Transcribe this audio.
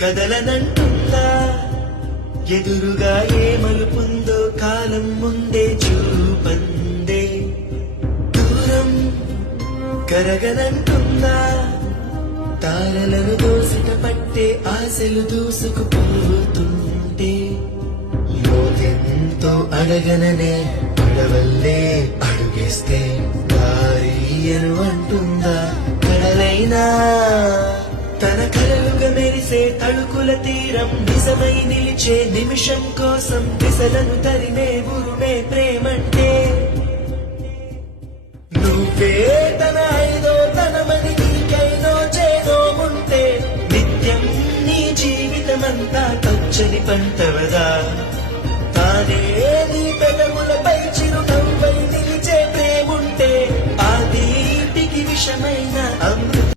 కదలనంటుందా ఎదురుగా ఏ మలుపుందో కాలం ముందే చూపందే దూరం కరగనంటుందా తారలను దోసిట పట్టే ఆశలు దూసుకుపోతుంటే లోతెంతో అడగననే అడవల్లే అడుగేస్తే దారియను అంటుందా కడలైనా తన కలలుగా మెరిసే తళుకుల తీరం నిజమై నిలిచే నిమిషం కోసం దిశలను తరిమే ఉరుమే ప్రేమంటే నువ్వే తన ఐదో తనమని నీకైనో చేదో ఉంటే నిత్యం నీ జీవితమంతా పచ్చని పంటవదా తానే